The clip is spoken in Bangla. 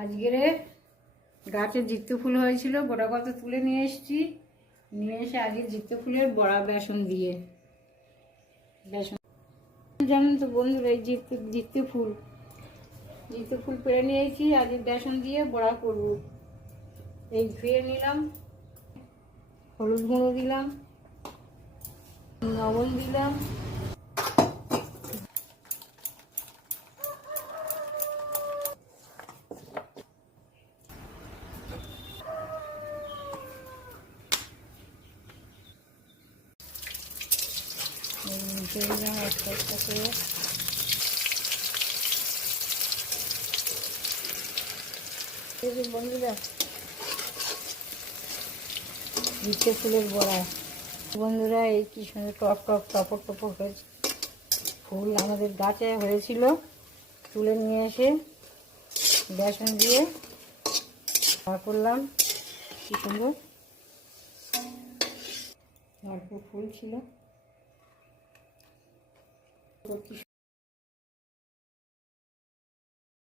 আজকের গাছে জিত্ত ফুল হয়েছিল, গোটা কত তুলে নিয়ে এসেছি। নিয়ে এসে আজকে জিত্ত ফুলের বড়া বেসন দিয়ে, বেসন জানেন তো বন্ধুরা, এই জিত্ত ফুল পেরে নিয়েছি, আজকে বেসন দিয়ে বড়া করব। এই ধুয়ে নিলাম, হলুদ গুঁড়ো দিলাম, লবণ দিলাম, দিলাম একটা একটা করে। বন্ধুরা জিত্ত ফুলের বড়া, বন্ধুরা এই কি সুন্দর টপ টপ টপর টপর হয়েছে। ফুল আমাদের গাছে হয়েছিল, তুলে নিয়ে এসে বেসন দিয়ে করলাম। কি সুন্দর অল্প ফুল ছিল।